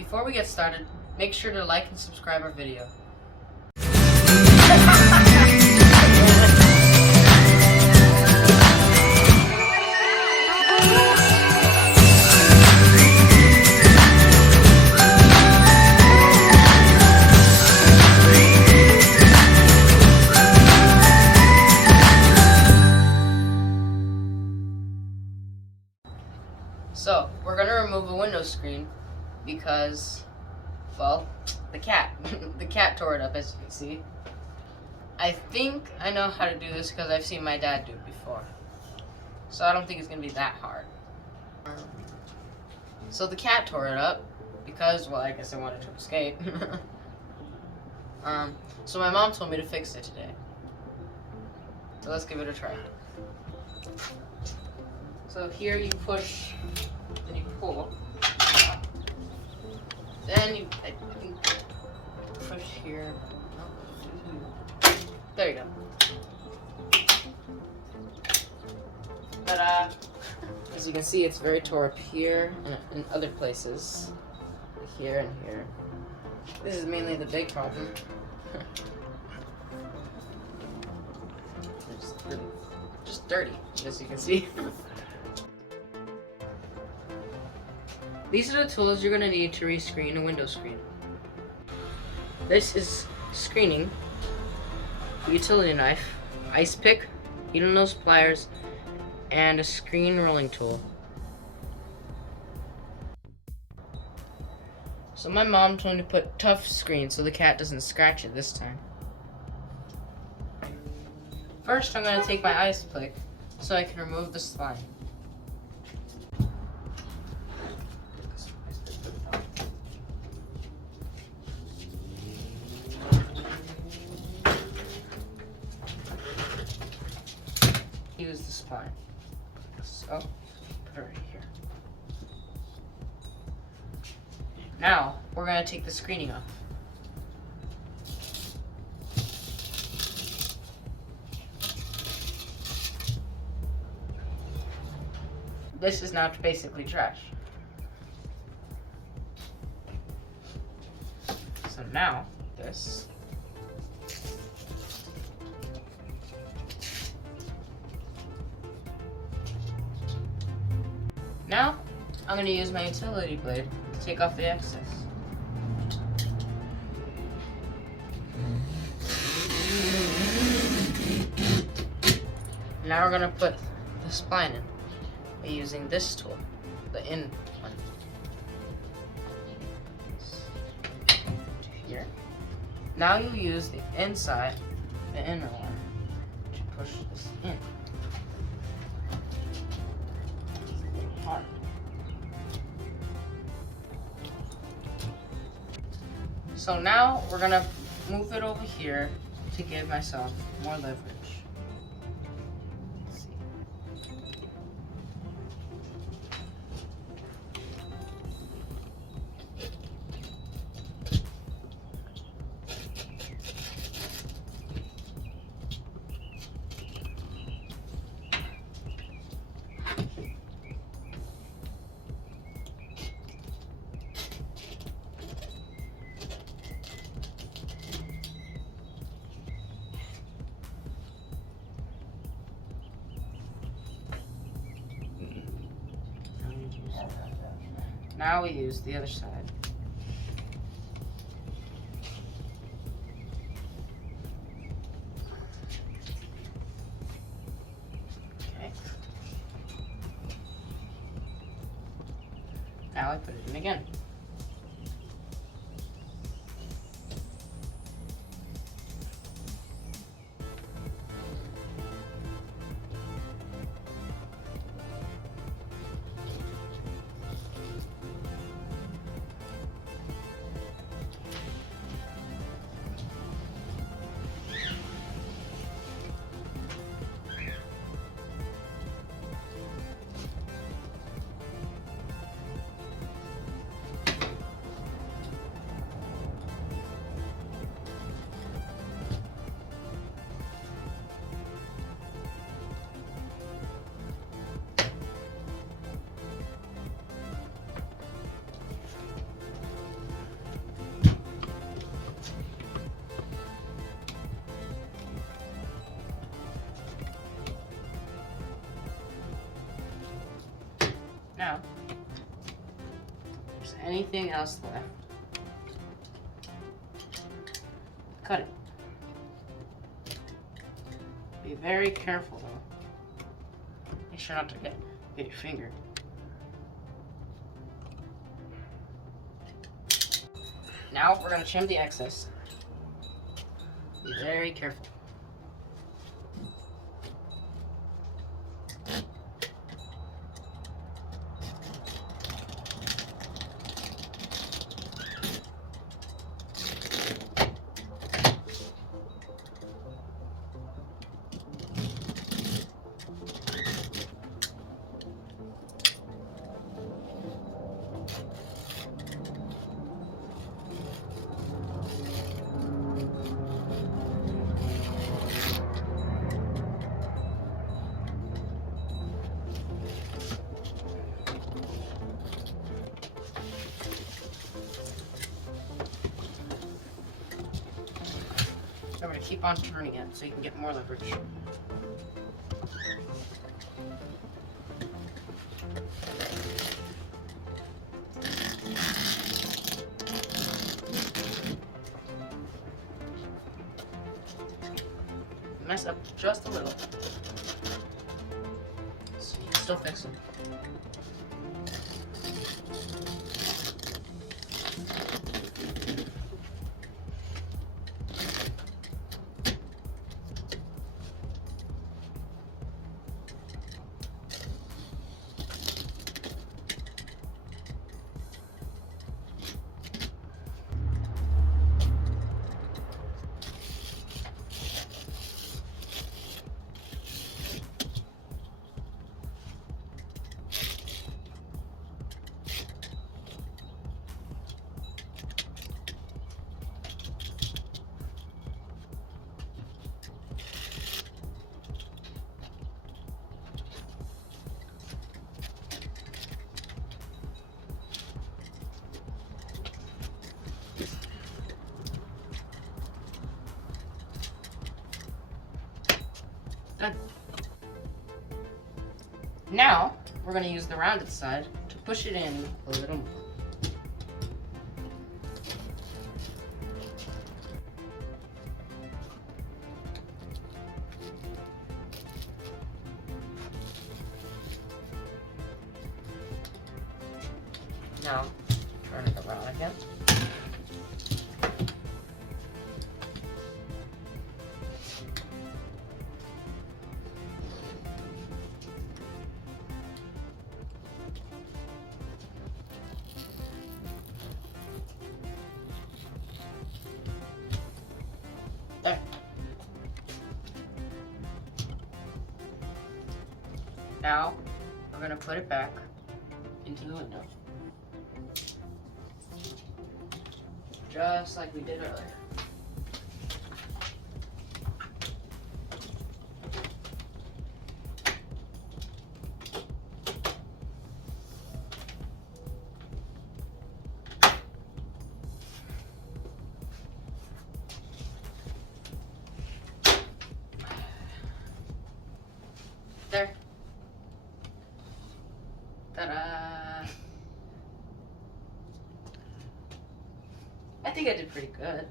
Before we get started, make sure to like and subscribe our video. So, we're going to remove a window screen because, well, the cat. The cat tore it up, as you can see. I think I know how to do this because I've seen my dad do it before. So I don't think it's going to be that hard. So the cat tore it up because, well, I guess I wanted to escape. So my mom told me to fix it today. So let's give it a try. So here you push, then you pull. Then you, I think, push here. There you go. But as you can see, it's very tore up here and other places. Here and here. This is mainly the big problem. It's really just dirty, as you can see. These are the tools you're going to need to rescreen a window screen. This is screening, utility knife, ice pick, needle nose pliers, and a screen rolling tool. So my mom told me to put Tuff-screen so the cat doesn't scratch it this time. First, I'm going to take my ice pick so I can remove the spline. Use the spline. So, put it right here. Now, we're going to take the screening off. This is now basically trash. So now, this. Now, I'm going to use my utility blade to take off the excess. Now we're going to put the spline in by using this tool, the in one. To here. Now you use the inside, the inner one, to push this in. Hard. So now we're gonna move it over here to give myself more leverage. Let's see. Now we use the other side. Okay. Now I put it in again. there's anything else left, cut it. Be very careful though. Make sure not to get your finger. Now we're going to trim the excess. Be very careful. Remember to keep on turning it so you can get more leverage. Mess up just a little. So you can still fix it. Done. Now, we're going to use the rounded side to push it in a little more. Now, turn it around again. There. Now, we're going to put it back into the window. Just like we did earlier. There. Ta-da! I think I did pretty good.